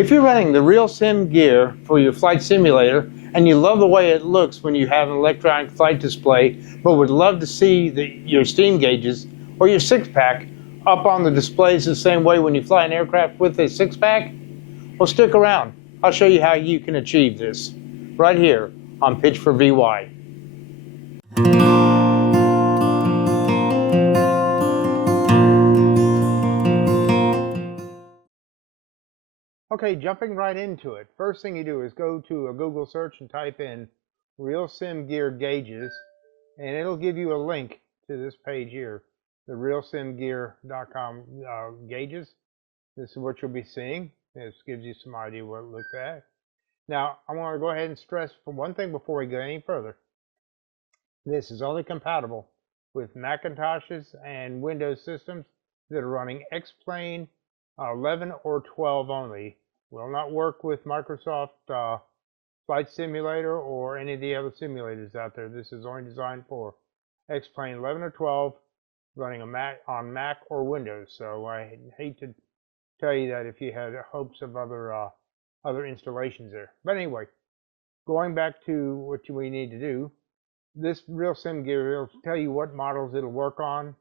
If you're running the RealSimGear for your flight simulator and you love the way it looks when you have an electronic flight display, but would love to see your steam gauges or your six-pack up on the displays the same way when you fly an aircraft with a six-pack, well, stick around. I'll show you how you can achieve this right here on Pitch for VY. Okay, jumping right into it. First thing you do is go to a Google search and type in RealSimGear gauges, and it'll give you a link to this page here, the RealSimGear.com gauges. This is what you'll be seeing. This gives you some idea what it looks at. Now, I want to go ahead and stress for one thing before we go any further. This is only compatible with Macintoshes and Windows systems that are running X-Plane 11 or 12 only. Will not work with Microsoft Flight Simulator or any of the other simulators out there. This is only designed for X-Plane 11 or 12 running on Mac or Windows. So I hate to tell you that if you had hopes of other installations there. But anyway, going back to what we need to do, this RealSimGear will tell you what models it'll work on.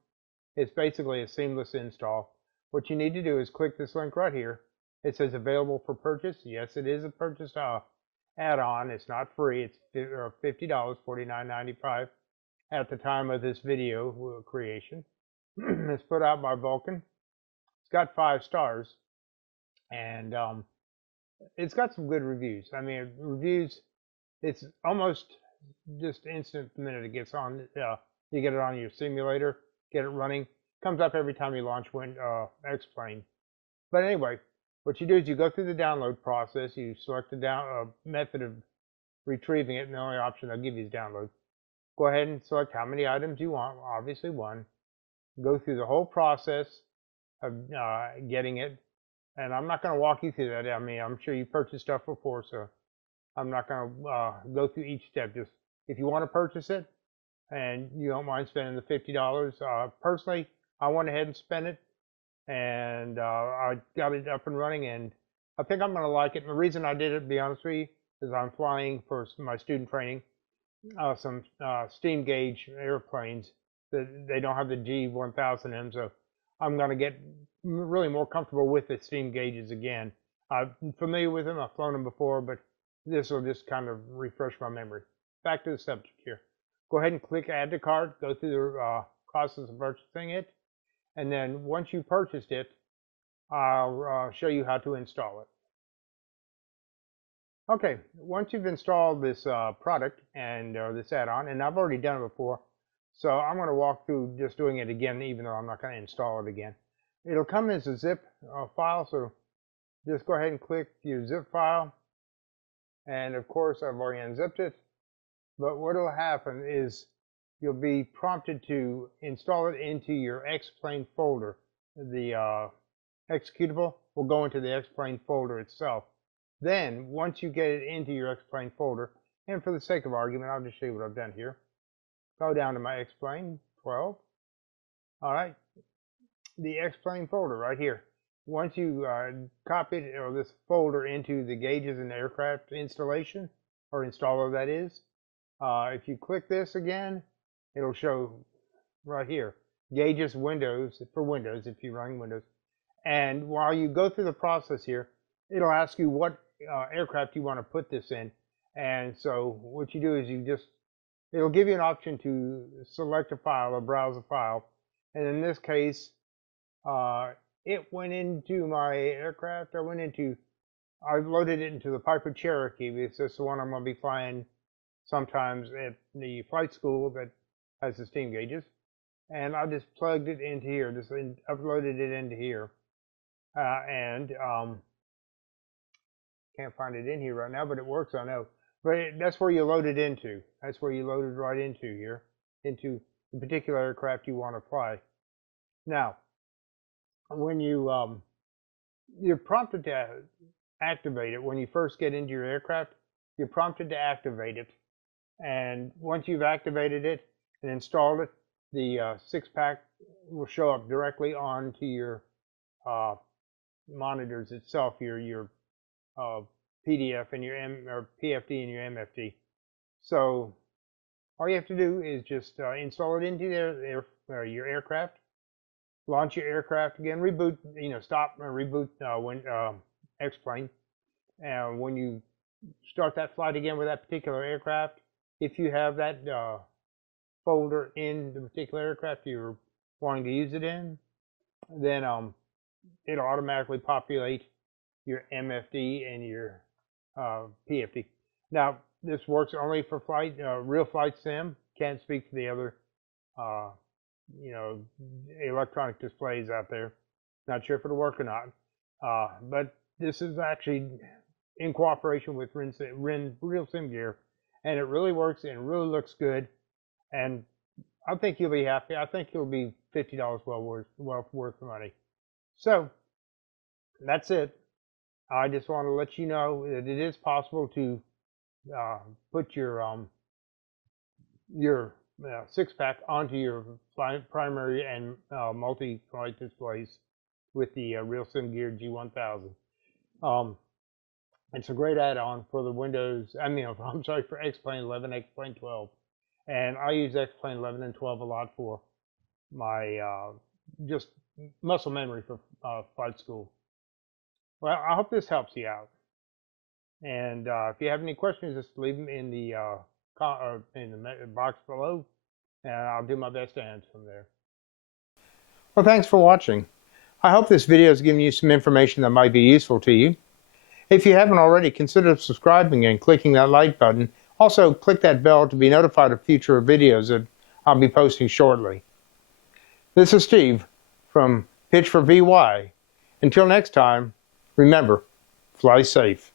It's basically a seamless install. What you need to do is click this link right here. It says available for purchase. Yes, it is a purchased add-on. It's not free. It's $50, $49.95 at the time of this video creation. It's put out by Vulcan. It's got 5 stars, and it's got some good reviews. I mean, reviews, it's almost just instant the minute it gets on. You get it on your simulator, get it running. Comes up every time you launch X-Plane. But anyway, what you do is you go through the download process. You select the method of retrieving it, and the only option they'll give you is download. Go ahead and select how many items you want, obviously 1. Go through the whole process of getting it. And I'm not going to walk you through that. I mean, I'm sure you purchased stuff before, so I'm not going to go through each step. Just if you want to purchase it and you don't mind spending the $50, personally, I went ahead and spent it, and I got it up and running, and I think I'm going to like it. And the reason I did it, to be honest with you, is I'm flying for my student training some steam gauge airplanes that they don't have the G1000M, so I'm going to get really more comfortable with the steam gauges again. I'm familiar with them. I've flown them before, but this will just kind of refresh my memory. Back to the subject here. Go ahead and click Add to Cart. Go through the process of purchasing it. And then once you purchased it, I'll show you how to install it. Okay, once you've installed this product and this add-on, and I've already done it before, so I'm going to walk through just doing it again, even though I'm not going to install it again. It'll come as a zip file, so just go ahead and click your zip file. And of course, I've already unzipped it. But what will happen is you'll be prompted to install it into your X-Plane folder. The executable will go into the X-Plane folder itself. Then, once you get it into your X-Plane folder, and for the sake of argument, I'll just show you what I've done here. Go down to my X-Plane 12. All right, the X-Plane folder right here. Once you copy it, or this folder into the gauges and aircraft installation, or installer that is, if you click this again, it'll show right here, gauges Windows, for Windows if you're running Windows. And while you go through the process here, it'll ask you what aircraft you want to put this in. And so what you do is it'll give you an option to select a file or browse a file. And in this case, it went into my aircraft. I loaded it into the Piper Cherokee because that's the one I'm going to be flying sometimes at the flight school that has the steam gauges. And I just plugged it into here, just uploaded it into here. Can't find it in here right now, but it works, I know. But that's where you load it into. That's where you load it right into here, into the particular aircraft you want to fly. Now, when you're prompted to activate it, when you first get into your aircraft, you're prompted to activate it. And once you've activated it and installed it, the 6-pack will show up directly onto your monitors itself, your PDF and your or PFD and your MFD. So all you have to do is just install it into your aircraft, launch your aircraft again, reboot, stop and reboot when X-plane. And when you start that flight again with that particular aircraft, if you have that folder in the particular aircraft you're wanting to use it in, then it'll automatically populate your MFD and your PFD. Now, this works only for flight, real flight sim. Can't speak to the other, electronic displays out there. Not sure if it'll work or not. But this is actually in cooperation with RealSimGear, and it really works and it really looks good. And I think you'll be happy. I think you'll be $50 well worth the money. So that's it. I just want to let you know that it is possible to put your six-pack onto your primary and multi-flight displays with the RealSimGear G1000. It's a great add-on for the Windows. For X-Plane 11, X-Plane 12, and I use X-Plane 11 and 12 a lot for my just muscle memory for flight school. Well, I hope this helps you out. And if you have any questions, just leave them in the box below, and I'll do my best to answer them there. Well, thanks for watching. I hope this video has given you some information that might be useful to you. If you haven't already, consider subscribing and clicking that like button. Also, click that bell to be notified of future videos that I'll be posting shortly. This is Steve from Pitch for VY. Until next time, remember, fly safe.